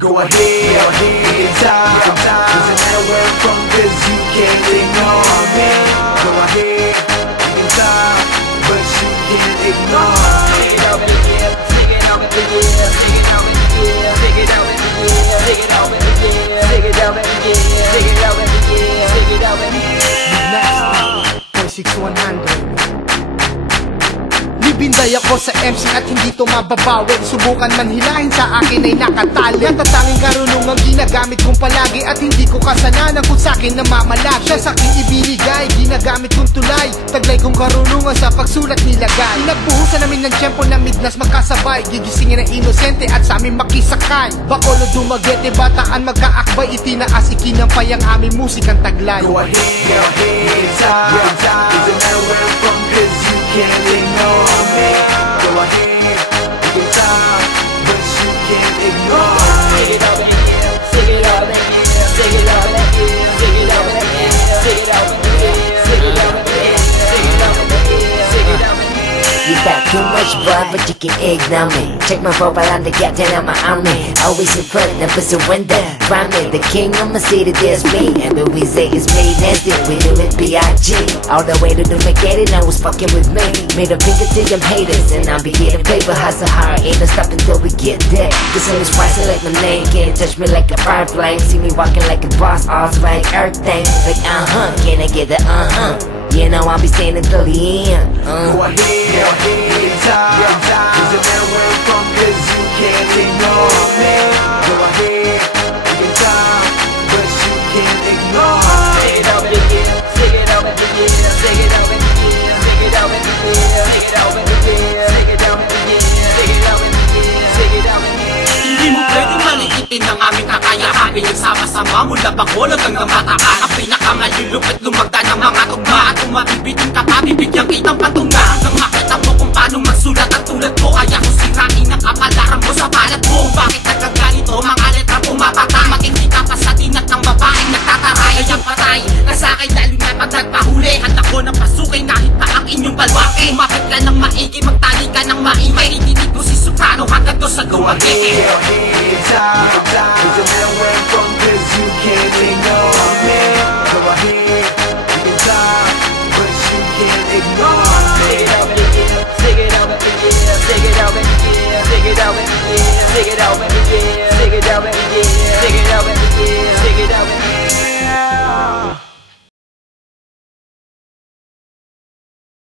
Go ahead, you can talk. Doesn't matter where I'm from, cause you can't ignore me. Go ahead, you can talk, but you can't ignore me. Take it over the year, take it over the year, take it over the year, take it over the year, take it over the year, take it over the year, take it over the year, take it over the year. Next, 6100. Binday ako sa MC at hindi to mababawi. Subukan man hilahin sa akin ay nakatali. Natatanging karunungang ginagamit kong palagi at hindi ko kasalanan kung sa'kin namamalag. Siya sa'king ibinigay, ginagamit kong tulay. Taglay kong karunungan sa pagsulat nilagay. Nagbuhusan namin ng tiyempo na midnas magkasabay. Gigisingin ng inosente at sa amin makisakay. Bacolod dumagete, bataan magkaakbay. Itinaas ikinampay ang aming musikang taglay. Go ahead, talk. Doesn't matter where I'm from, cause you can't ignore me. Go ahead, you can talk, but you can't ignore me. Take it over here, take it over here, take it over here, take it over here, take it over here, take it over here, take it over here, take it over here. You got too much blood, but you can ignore me. Check my profile on the captain of my army. Always in front, never surrender. Rhyming, the king of my city, there's me. And when we say it's me, nasty, we do it B.I.G. All the way to the Macadie, now was fucking with me. Made a finger to them haters, and I'll be getting paper. Hustle hard, ain't no stop until we get there. This one is rising like my name, can't touch me like a firefly. See me walking like a boss, all swag, everything. Like can I get the You know I'll be staying until the end. Go ahead, talk. Doesn't matter where I'm from, cause you can't ignore me. Go ahead, you can talk, but you can't ignore me. Take it over the year, take it over the year, take it over the year, take it over the year, take it over the year, take it over the year, take it over the year, take it over the year. Hindi mo pwedeng maliitin ang aming kakayahan. Pinagsama-sama mula Bacolod hanggang Bataan. Ang pinakamalulupit lumagda ng mga tugma. At kung mabibitin ka pa, bibigyan kitang patunga. Nang makita mo kung paano magsulat ang tulad ko, kaya kung sirain ang kapalaran mo sa balat mo. Bakit nagkaganito, mga letra pumapatay? Matindi ka pa sa tinat ng babaeng nagtataray. Kayang patay, nasa akin lalo na pag nagpahuli. At ako ng pasukay kahit pa ang inyong balwake. Mapit ka ng maigi, magtali ka ng maimay. Itinig ko si Soprano hanggang to sa gumagay.